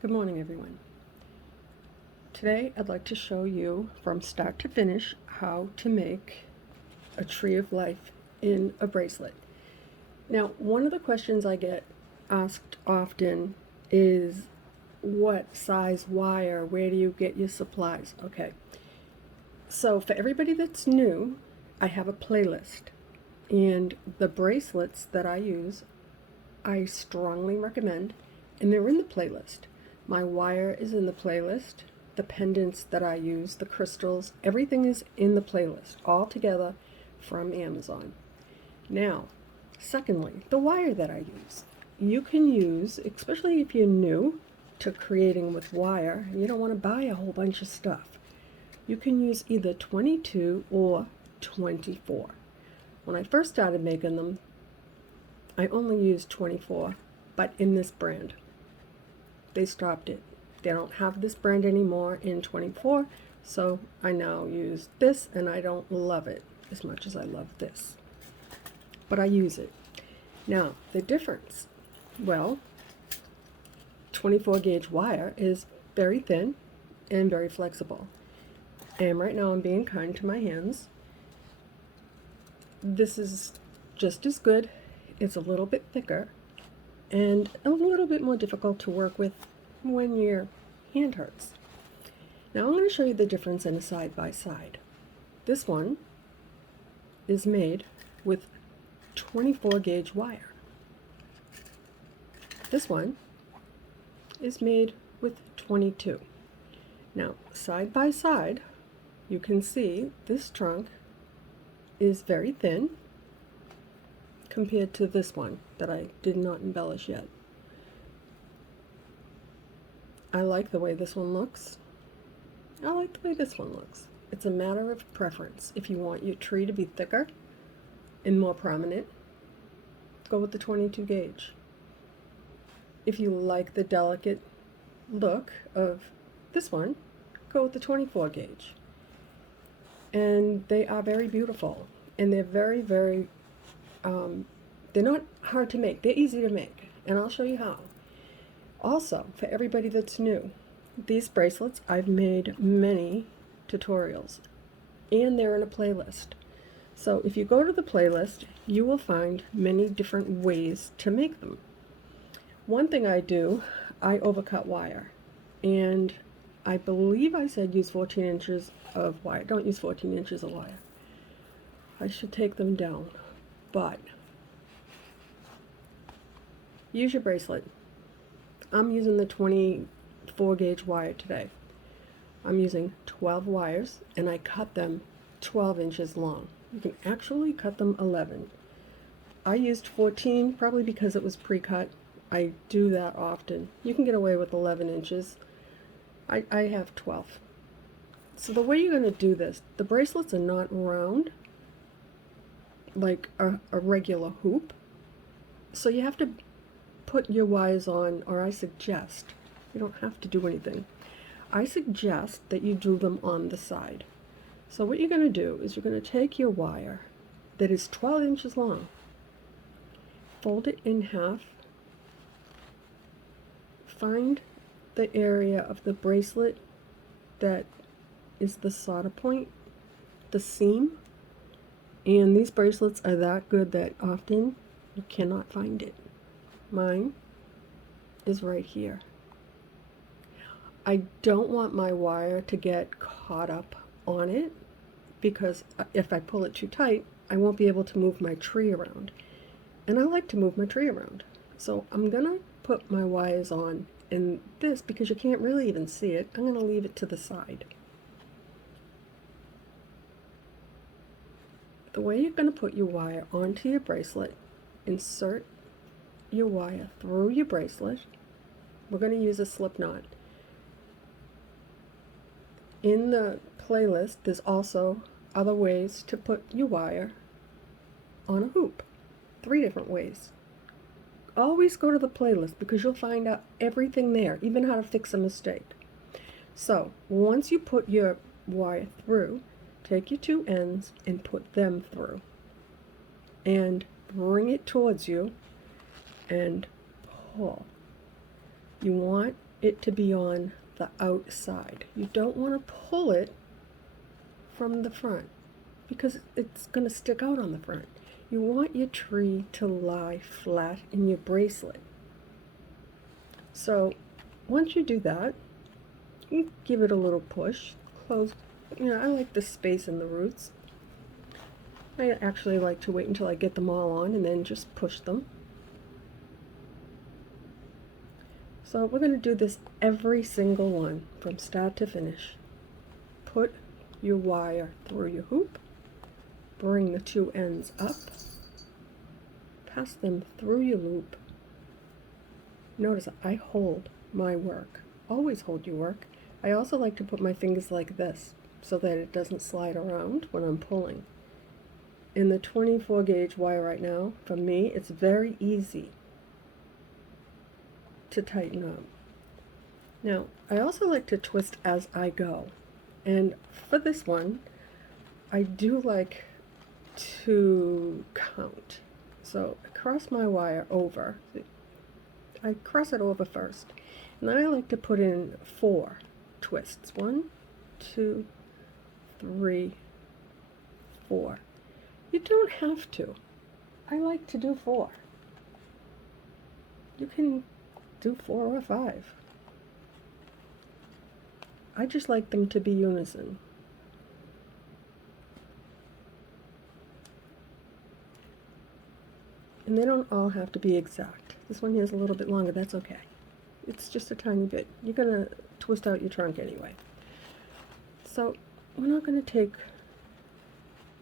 Good morning, everyone. Today I'd like to show you from start to finish how to make a tree of life in a bracelet. Now, one of the questions I get asked often is what size wire, where do you get your supplies? Okay, so for everybody that's new, I have a playlist, and the bracelets that I use, I strongly recommend, and they're in the playlist. My wire is in the playlist. The pendants that I use, the crystals, everything is in the playlist, all together from Amazon. Now, secondly, the wire that I use. You can use, especially if you're new to creating with wire, and you don't want to buy a whole bunch of stuff. You can use either 22 or 24. When I first started making them, I only used 24, but in this brand. They stopped it. They don't have this brand anymore in 24, so I now use this, and I don't love it as much as I love this. But I use it. Now, the difference, well, 24 gauge wire is very thin and very flexible. And right now I'm being kind to my hands. This is just as good. It's a little bit thicker and a little bit more difficult to work with when your hand hurts. Now I'm going to show you the difference in a side by side. This one is made with 24 gauge wire. This one is made with 22. Now side by side you can see this trunk is very thin compared to this one that I did not embellish yet. I like the way this one looks. I like the way this one looks. It's a matter of preference. If you want your tree to be thicker and more prominent, go with the 22 gauge. If you like the delicate look of this one, go with the 24 gauge. And they are very beautiful, and they're very, very they're not hard to make. They're easy to make, and I'll show you how. Also, for everybody that's new, these bracelets, I've made many tutorials, and they're in a playlist. So if you go to the playlist, you will find many different ways to make them. One thing I do, I overcut wire, and I believe I said use 14 inches of wire. Don't use 14 inches of wire. I should take them down, but use your bracelet. I'm using the 24 gauge wire today. I'm using 12 wires, and I cut them 12 inches long. You can actually cut them 11. I used 14 probably because it was pre-cut. I do that often. You can get away with 11 inches. I have 12. So the way you're going to do this, the bracelets are not round like a regular hoop. So you have to put your wires on, or I suggest, you don't have to do anything. I suggest that you do them on the side. So what you're going to do is you're going to take your wire that is 12 inches long, fold it in half, find the area of the bracelet that is the solder point, the seam, and these bracelets are that good that often you cannot find it. Mine is right here. I don't want my wire to get caught up on it, because if I pull it too tight, I won't be able to move my tree around. And I like to move my tree around. So I'm gonna put my wires on in this, because you can't really even see it. I'm gonna leave it to the side. The way you're gonna put your wire onto your bracelet, insert your wire through your bracelet. We're going to use a slip knot. In the playlist, there's also other ways to put your wire on a hoop. 3 different ways. Always go to the playlist, because you'll find out everything there, even how to fix a mistake. So once you put your wire through, take your 2 ends and put them through, and bring it towards you and pull. You want it to be on the outside. You don't want to pull it from the front because it's going to stick out on the front. You want your tree to lie flat in your bracelet. So once you do that, you give it a little push, close. I like the space in the roots. I actually like to wait until I get them all on and then just push them. So we're going to do this every single one from start to finish. Put your wire through your hoop, bring the two ends up, pass them through your loop. Notice I hold my work. Always hold your work. I also like to put my fingers like this so that it doesn't slide around when I'm pulling. In the 24 gauge wire right now, for me, it's very easy to tighten up. Now, I also like to twist as I go. And for this one, I do like to count. So I cross my wire over. I cross it over first. And then I like to put in 4 twists. 1, 2, 3, 4. You don't have to. I like to do 4. You can do 4 or 5. I just like them to be unison. And they don't all have to be exact. This one here is a little bit longer, that's okay. It's just a tiny bit. You're going to twist out your trunk anyway. So we're not going to take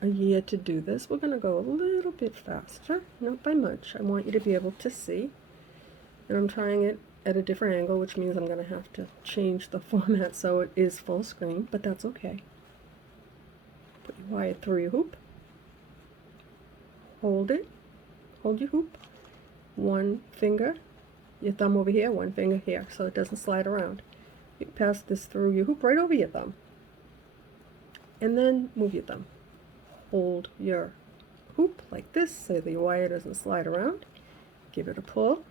a year to do this. We're going to go a little bit faster, not by much. I want you to be able to see. And I'm trying it at a different angle, which means I'm going to have to change the format so it is full screen, but that's okay. Put your wire through your hoop. Hold it. Hold your hoop. One finger, your thumb over here, one finger here, so it doesn't slide around. You pass this through your hoop right over your thumb. And then move your thumb. Hold your hoop like this so the wire doesn't slide around. Give it a pull,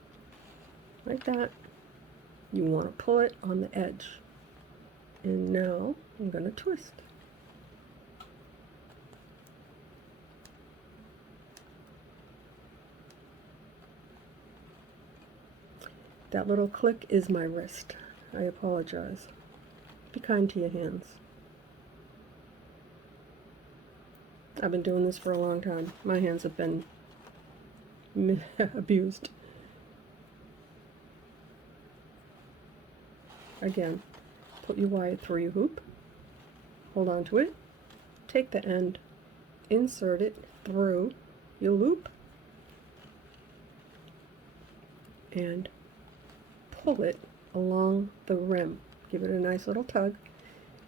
like that. You want to pull it on the edge. And now I'm going to twist. That little click is my wrist. I apologize. Be kind to your hands. I've been doing this for a long time. My hands have been abused. Again, put your wire through your hoop, hold on to it, take the end, insert it through your loop, and pull it along the rim. Give it a nice little tug,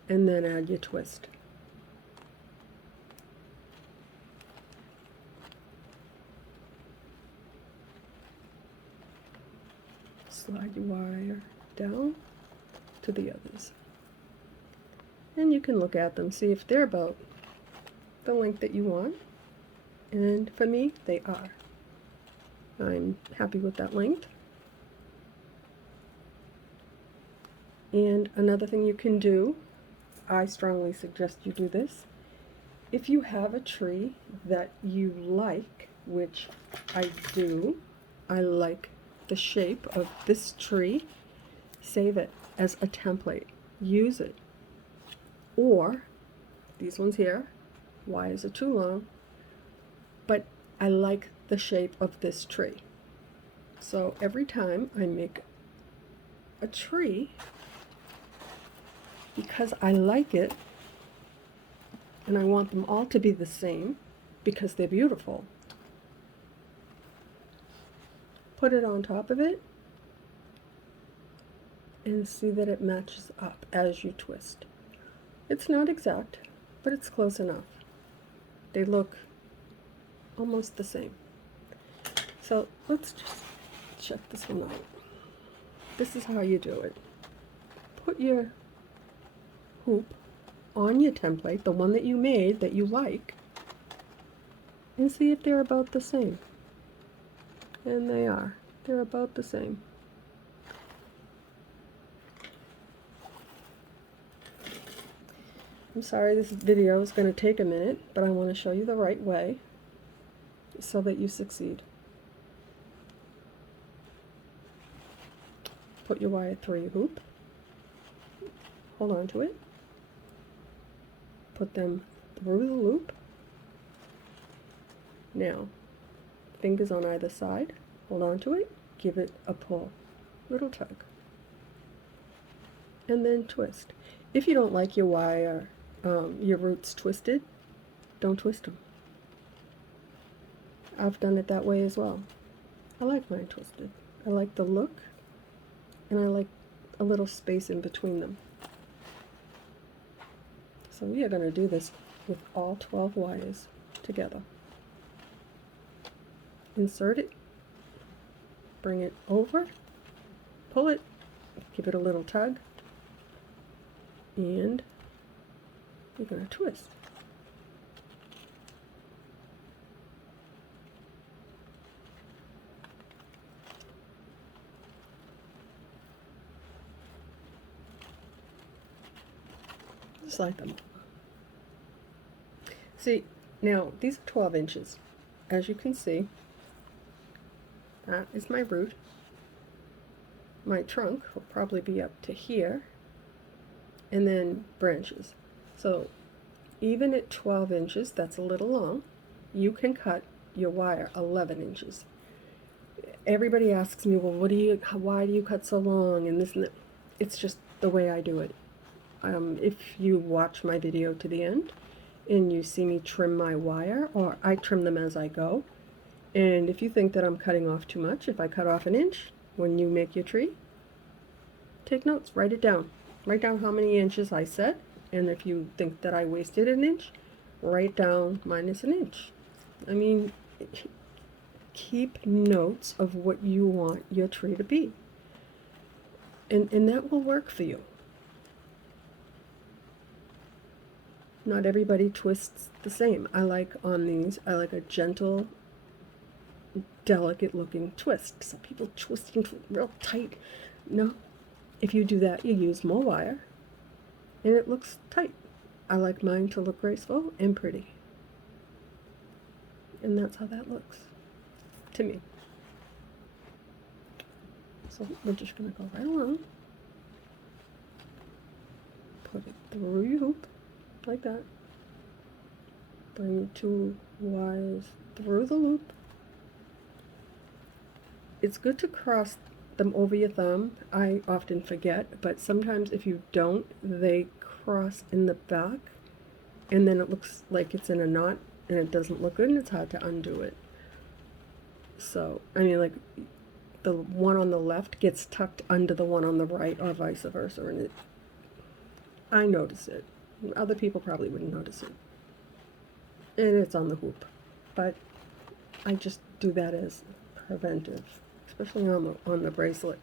and then add your twist. Slide your wire down to the others. And you can look at them, see if they're about the length that you want. And for me, they are. I'm happy with that length. And another thing you can do, I strongly suggest you do this, if you have a tree that you like, which I do, I like the shape of this tree, save it as a template. Use it. Or, these ones here, wires are too long, but I like the shape of this tree. So every time I make a tree, because I like it, and I want them all to be the same, because they're beautiful, put it on top of it, and see that it matches up as you twist. It's not exact, but it's close enough. They look almost the same. So let's just check this one out. This is how you do it. Put your hoop on your template, the one that you made that you like, and see if they're about the same. And they are. They're about the same. I'm sorry this video is going to take a minute, but I want to show you the right way so that you succeed. Put your wire through your hoop, hold on to it, put them through the loop. Now, fingers on either side, hold on to it, give it a pull, little tug, and then twist. If you don't like your wire, your roots twisted, don't twist them. I've done it that way as well. I like mine twisted. I like the look, and I like a little space in between them. So we are going to do this with all 12 wires together. Insert it, bring it over, pull it, give it a little tug, and you're going to twist. Slide them over. See, now these are 12 inches. As you can see, that is my root. My trunk will probably be up to here, and then branches. So even at 12 inches, that's a little long, you can cut your wire 11 inches. Everybody asks me, well, why do you cut so long and this and that? It's just the way I do it. If you watch my video to the end and you see me trim my wire, or I trim them as I go, and if you think that I'm cutting off too much, if I cut off an inch when you make your tree, take notes, write it down. Write down how many inches I said, and if you think that I wasted an inch, write down minus an inch. I mean, keep notes of what you want your tree to be, and that will work for you. Not everybody twists the same. I like on these, I like a gentle, delicate looking twist. Some people twisting real tight. No, if you do that, you use more wire and it looks tight. I like mine to look graceful and pretty. And that's how that looks to me. So we're just going to go right along. Put it through your hoop. Like that. Bring your 2 wires through the loop. It's good to cross them over your thumb. I often forget, but sometimes if you don't, they cross in the back, and then it looks like it's in a knot, and it doesn't look good, and it's hard to undo it. So, I mean, like, the one on the left gets tucked under the one on the right, or vice versa, and I notice it. Other people probably wouldn't notice it. And it's on the hoop. But I just do that as preventive, especially on the bracelet.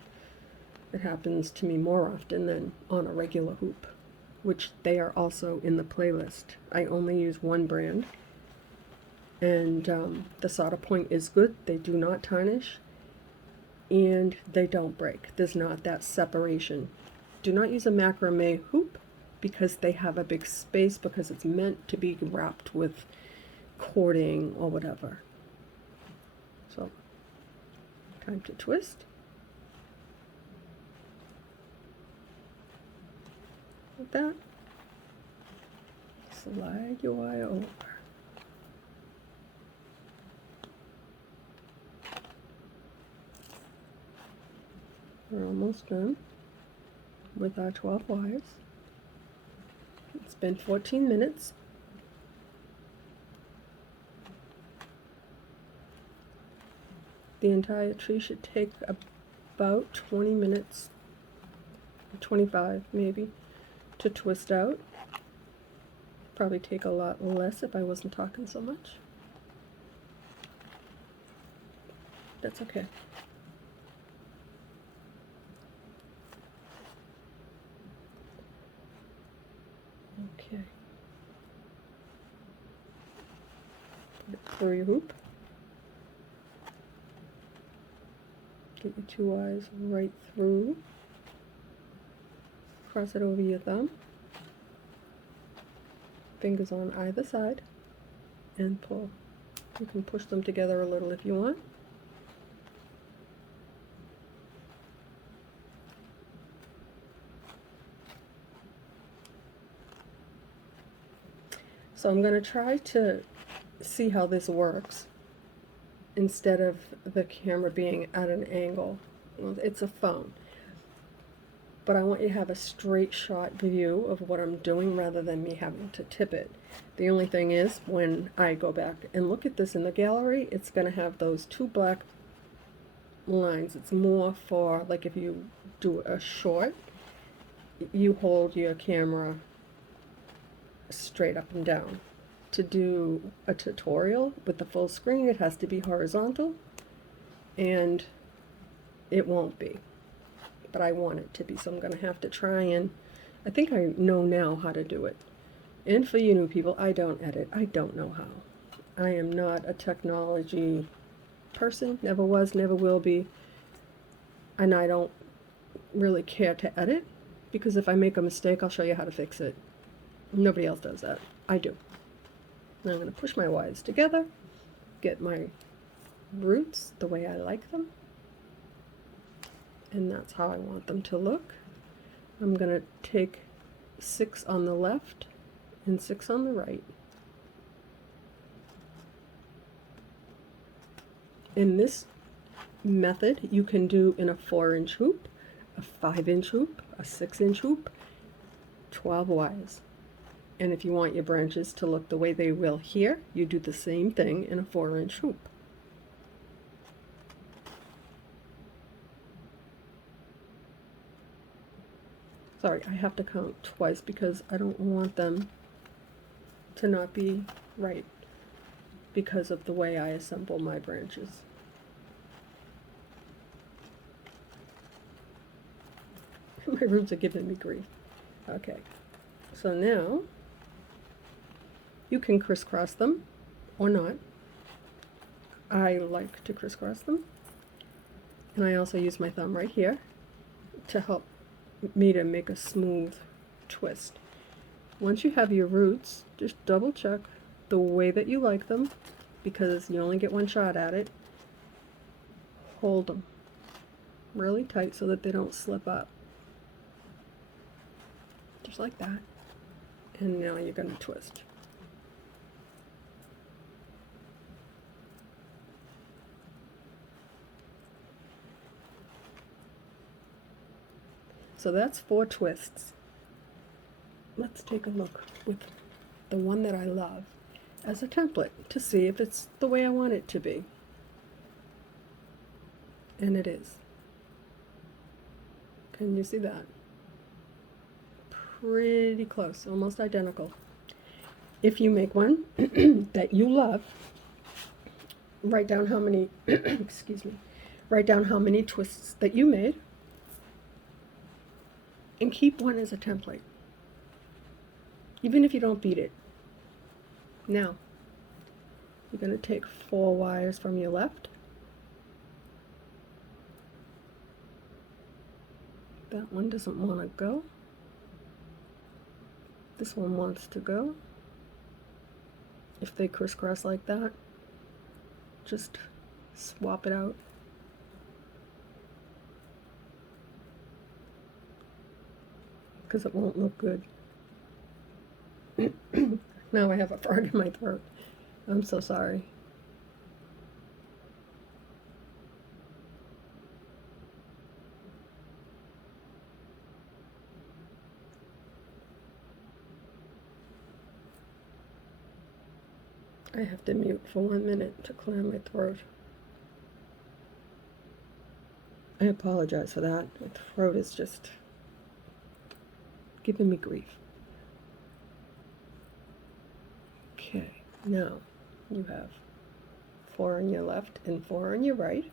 It happens to me more often than on a regular hoop, which they are also in the playlist. I only use one brand, and the solder point is good. They do not tarnish, and they don't break. There's not that separation. Do not use a macrame hoop, because they have a big space, because it's meant to be wrapped with cording or whatever. So, time to twist. Like that. Slide your wire over. We're almost done with our 12 wires. It's been 14 minutes. The entire tree should take about 20 minutes, 25 maybe, to twist out. Probably take a lot less if I wasn't talking so much. That's okay. Okay. Put it through your hoop. Get your 2 wires right through. Cross it over your thumb. fingers on either side and pull. You can push them together a little if you want. So I'm going to try to see how this works instead of the camera being at an angle. Well, it's a phone. But I want you to have a straight shot view of what I'm doing rather than me having to tip it. The only thing is, when I go back and look at this in the gallery, it's going to have those two black lines. It's more for, like, if you do a short, you hold your camera straight up and down. To do a tutorial with the full screen, it has to be horizontal, and it won't be. But I want it to be, so I'm going to have to try and, I think I know now how to do it. And for you new people, I don't edit. I don't know how. I am not a technology person, never was, never will be, and I don't really care to edit, because if I make a mistake, I'll show you how to fix it. Nobody else does that. I do. Now I'm going to push my wires together, get my roots the way I like them. And that's how I want them to look. I'm going to take 6 on the left and 6 on the right. In this method, you can do in a 4-inch hoop, a 5-inch hoop, a 6-inch hoop, 12 wires. And if you want your branches to look the way they will here, you do the same thing in a 4-inch hoop. Sorry, I have to count twice because I don't want them to not be right because of the way I assemble my branches. My roots are giving me grief. Okay, so now you can crisscross them or not. I like to crisscross them, and I also use my thumb right here to help me to make a smooth twist. Once you have your roots, just double check the way that you like them, because you only get one shot at it. Hold them really tight so that they don't slip up. Just like that. And now you're going to twist. So that's 4 twists. Let's take a look with the one that I love as a template to see if it's the way I want it to be. And it is. Can you see that? Pretty close, almost identical. If you make one that you love, write down how many excuse me, write down how many twists that you made, and keep one as a template, even if you don't beat it. Now, you're going to take 4 wires from your left. That one doesn't want to go. This one wants to go. If they crisscross like that, just swap it out. Because it won't look good. Now I have a frog in my throat. I'm so sorry. I have to mute for 1 minute to clear my throat. I apologize for that. My throat is just giving me grief. Okay, now you have 4 on your left and 4 on your right.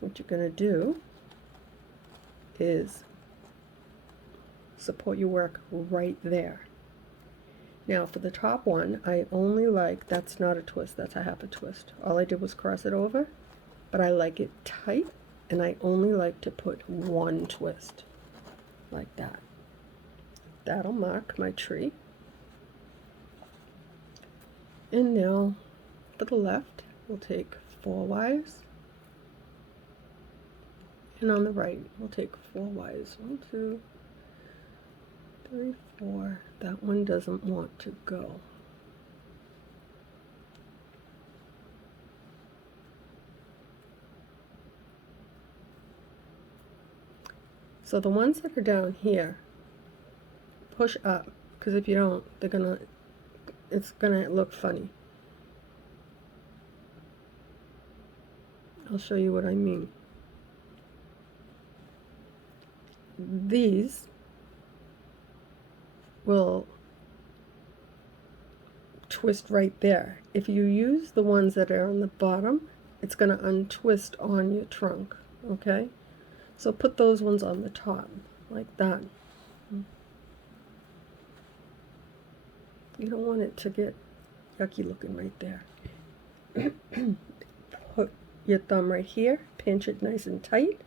What you're going to do is support your work right there. Now for the top one, I only like, that's not a twist, that's a half a twist. All I did was cross it over, but I like it tight, and I only like to put 1 twist, like that. That'll mark my tree. And now for the left, we'll take 4 wires. And on the right, we'll take 4 wires. 1, 2, 3, 4. That one doesn't want to go. So the ones that are down here, push up, because if you don't, it's gonna look funny. I'll show you what I mean. These will twist right there. If you use the ones that are on the bottom, it's going to untwist on your trunk, okay? So put those ones on the top, like that. You don't want it to get yucky looking right there. Put your thumb right here, pinch it nice and tight,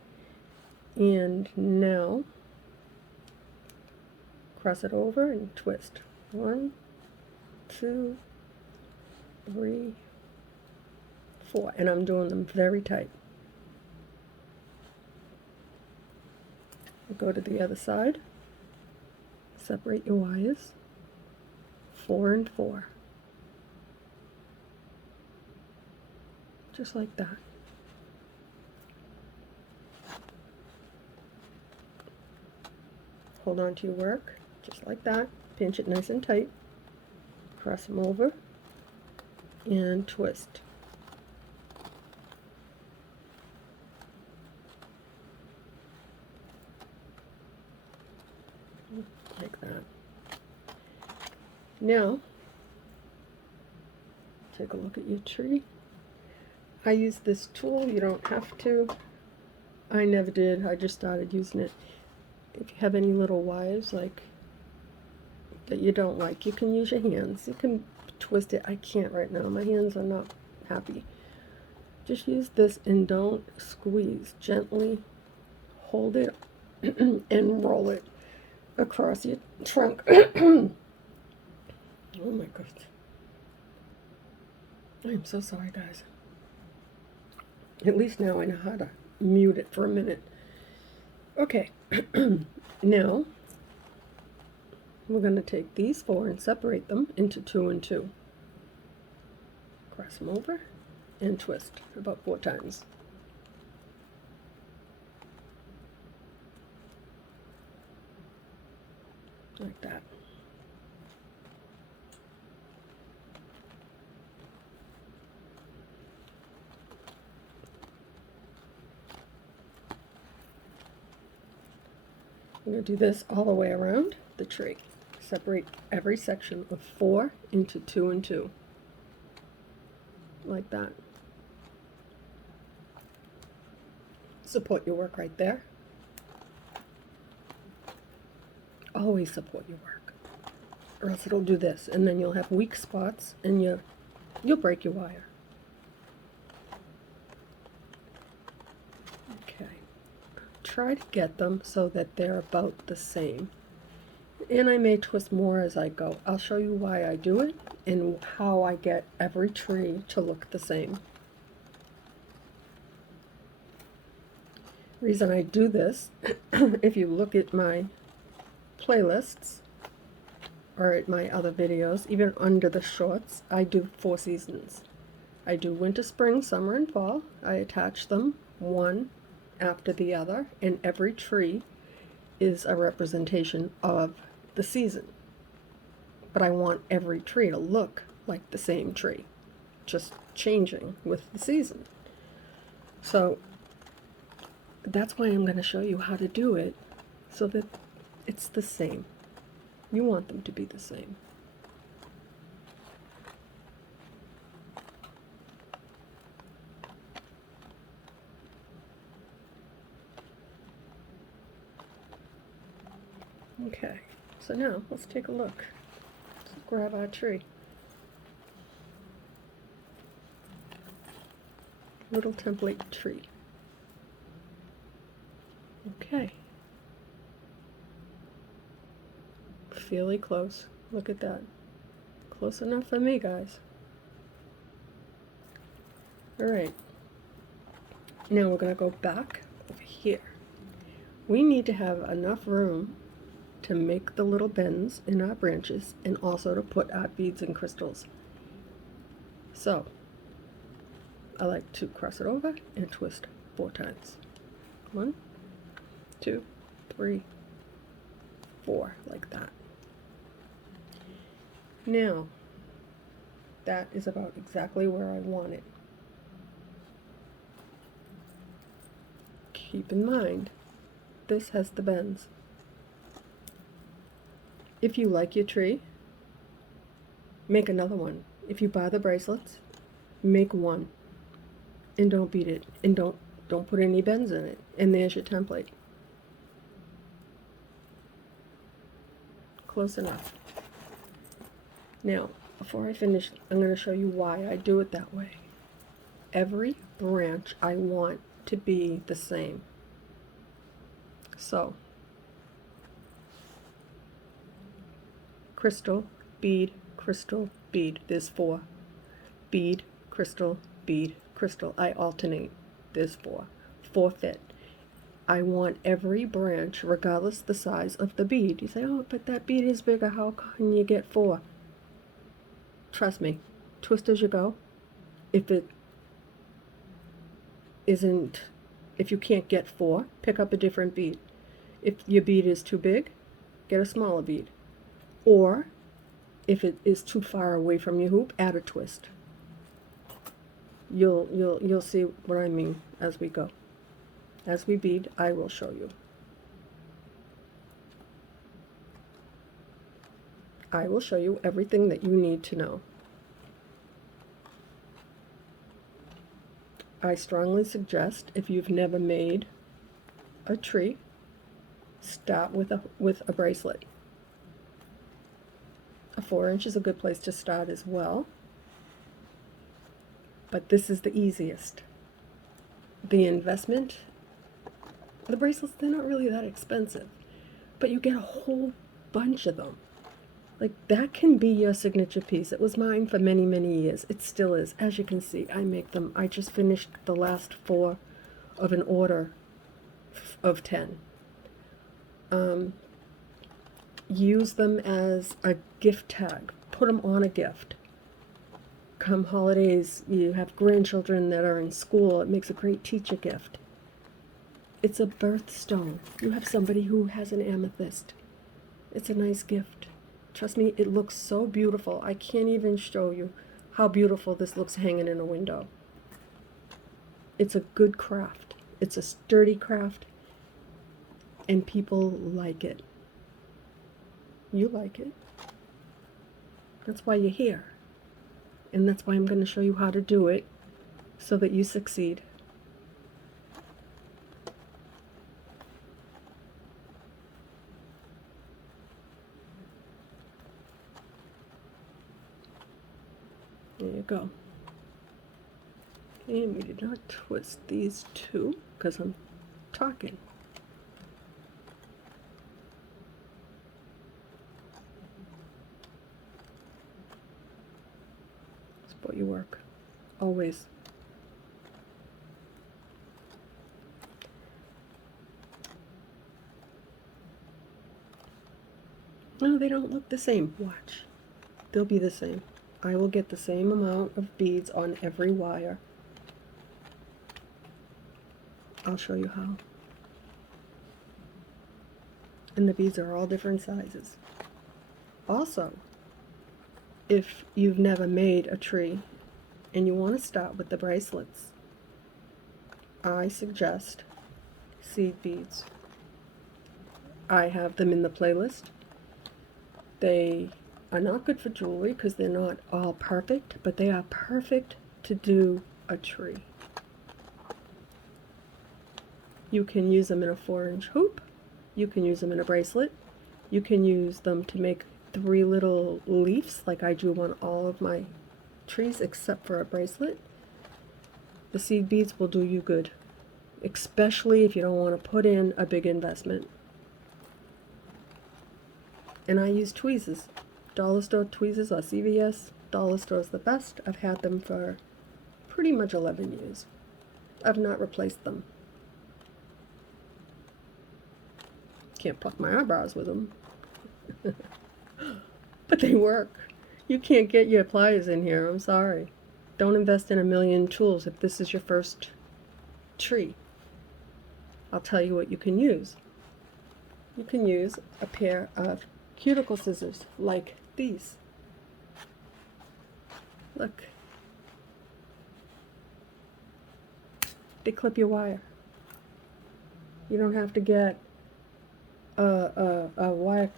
and now cross it over and twist. 1, 2, 3, 4, and I'm doing them very tight. Go to the other side, separate your wires, 4 and 4, just like that. Hold on to your work, just like that, pinch it nice and tight, cross them over, and twist. Like that. Now, take a look at your tree. I use this tool, you don't have to. I never did, I just started using it. If you have any little wires like that you don't like, you can use your hands. You can twist it. I can't right now, my hands are not happy. Just use this and don't squeeze. Gently hold it and roll it across your trunk. Oh my goodness. I'm so sorry, guys. At least now I know how to mute it for a minute. Okay, now we're going to take these 4 and separate them into 2 and 2. Cross them over and twist about 4 times. Like that. I'm going to do this all the way around the tree. Separate every section of 4 into 2 and 2. Like that. Support your work right there. Always support your work, or else it'll do this, and then you'll have weak spots, and you'll break your wire. Okay. Try to get them so that they're about the same. And I may twist more as I go. I'll show you why I do it and how I get every tree to look the same. Reason I do this, if you look at my playlists or at my other videos, even under the shorts, I do 4 seasons. I do winter, spring, summer, and fall. I attach them one after the other, and every tree is a representation of the season. But I want every tree to look like the same tree, just changing with the season. So that's why I'm going to show you how to do it so that it's the same. You want them to be the same. Okay, so now let's take a look. Let's grab our tree. Little template tree. Okay. Fairly close. Look at that. Close enough for me, guys. Alright, now we're going to go back over here. We need to have enough room to make the little bends in our branches and also to put our beads and crystals. So, I like to cross it over and twist 4 times. 1, 2, 3, 4, like that. Now, that is about exactly where I want it. Keep in mind, this has the bends. If you like your tree, make another one. If you buy the bracelets, make one. And don't beat it. And don't put any bends in it. And there's your template. Close enough. Now, before I finish, I'm going to show you why I do it that way. Every branch I want to be the same. So, crystal, bead, crystal, bead. There's 4. Bead, crystal, bead, crystal. I alternate. There's 4. 4 fit. I want every branch, regardless the size of the bead. You say, oh, but that bead is bigger. How can you get 4? Trust me. Twist as you go. If it isn't, if you can't get 4, pick up a different bead. If your bead is too big, get a smaller bead. Or, if it is too far away from your hoop, add a twist. You'll see what I mean as we go. As we bead, I will show you. I will show you everything that you need to know. I strongly suggest, if you've never made a tree, start with a bracelet. A 4-inch is a good place to start as well, but this is the easiest. The investment, the bracelets, they're not really that expensive, but you get a whole bunch of them. Like, that can be your signature piece. It was mine for many, many years. It still is. As you can see, I make them. I just finished the last 4 of an order of 10. Use them as a gift tag. Put them on a gift. Come holidays, you have grandchildren that are in school. It makes a great teacher gift. It's a birthstone. You have somebody who has an amethyst. It's a nice gift. Trust me, it looks so beautiful. I can't even show you how beautiful this looks hanging in a window. It's a good craft. It's a sturdy craft, and people like it. You like it. That's why you're here. And that's why I'm going to show you how to do it so that you succeed. There you go. And we did not twist these 2 because I'm talking. Support your work. Always. No, they don't look the same. Watch. They'll be the same. I will get the same amount of beads on every wire. I'll show you how. And the beads are all different sizes. Also, if you've never made a tree and you want to start with the bracelets, I suggest seed beads. I have them in the playlist. They are not good for jewelry because they're not all perfect, but they are perfect to do a tree. You can use them in a 4-inch hoop. You can use them in a bracelet. You can use them to make 3 little leaves like I do on all of my trees except for a bracelet. The seed beads will do you good, especially if you don't want to put in a big investment. And I use tweezers. Dollar store tweezers or CVS. Dollar store is the best. I've had them for pretty much 11 years. I've not replaced them. Can't pluck my eyebrows with them. But they work. You can't get your pliers in here, I'm sorry. Don't invest in a million tools if this is your first tree. I'll tell you what you can use. You can use a pair of cuticle scissors like these. Look. They clip your wire. You don't have to get a wire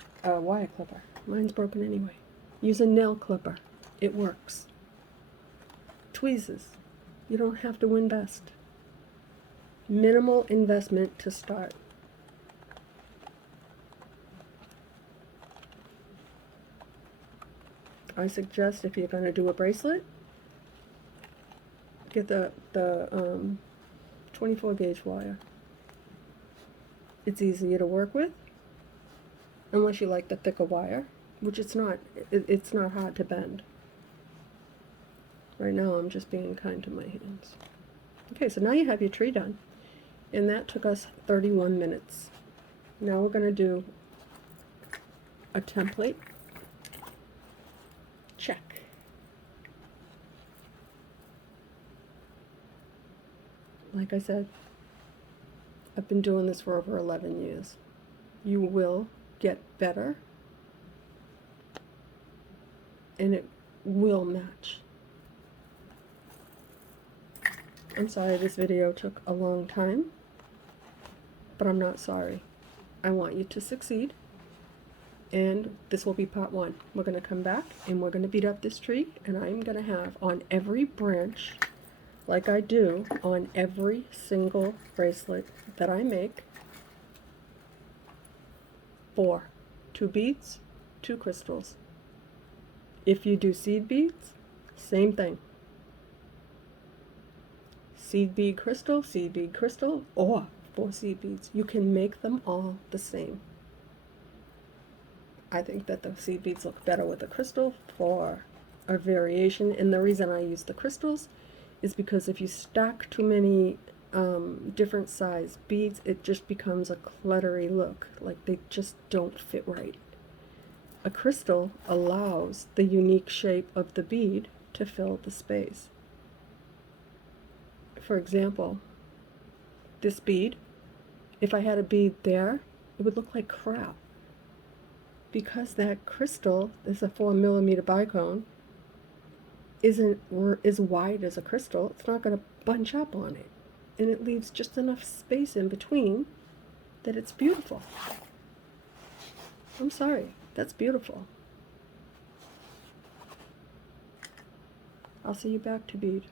clipper. Mine's broken anyway. Use a nail clipper. It works. Tweezers. You don't have to invest. Minimal investment to start. I suggest if you're going to do a bracelet, get the 24 gauge wire. It's easier to work with, unless you like the thicker wire, which it's not hard to bend. Right now I'm just being kind to my hands. Okay, so now you have your tree done, and that took us 31 minutes. Now we're going to do a template. Check. Like I said, I've been doing this for over 11 years. You will get better, and it will match. I'm sorry this video took a long time, but I'm not sorry. I want you to succeed, and this will be part 1. We're going to come back and we're going to beat up this tree, and I'm going to have on every branch, like I do on every single bracelet that I make, 4. 2 beads, 2 crystals. If you do seed beads, same thing. Seed bead crystal, or 4 seed beads. You can make them all the same. I think that the seed beads look better with a crystal for a variation, and the reason I use the crystals is because if you stack too many different size beads, it just becomes a cluttery look. Like they just don't fit right. A crystal allows the unique shape of the bead to fill the space. For example, this bead, if I had a bead there, it would look like crap. Because that crystal is a 4mm bicone, isn't as wide as a crystal, it's not going to bunch up on it. And it leaves just enough space in between that it's beautiful. I'm sorry, that's beautiful. I'll see you back to bead.